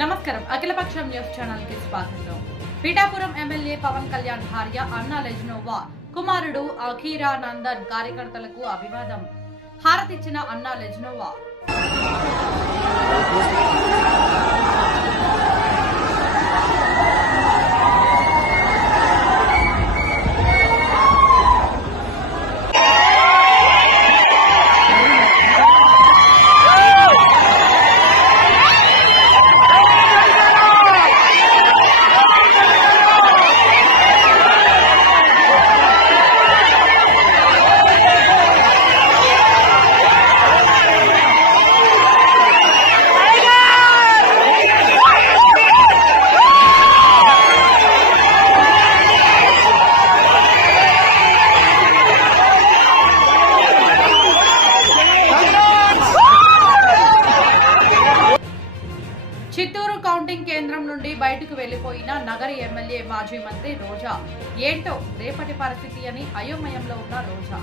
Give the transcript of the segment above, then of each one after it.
నమస్కారం అఖిలపక్షం news channel కి స్వాగతం. పీఠాపురం ఎమ్మెల్యే పవన్ కళ్యాణ్ భార్య అన్నా లెజ్నోవా కుమారుడు అఖీరా నందన్ కార్యకర్తలకు అభివాదం. హారతిచ్చిన అన్నా లెజ్నోవా చిత్తూరు కౌంటింగ్ కేంద్రం నుండి బయటకు వెళ్లిపోయిన నగర ఎమ్మెల్యే మాజీ మంత్రి రోజా. ఏంటో రేపటి పరిస్థితి అని అయోమయంలో ఉన్న రోజా.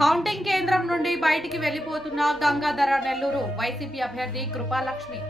కౌంటింగ్ కేంద్రం నుండి బయటికి వెళ్లిపోతున్న గంగాధర నెల్లూరు వైసీపీ అభ్యర్థి కృపాలక్ష్మి.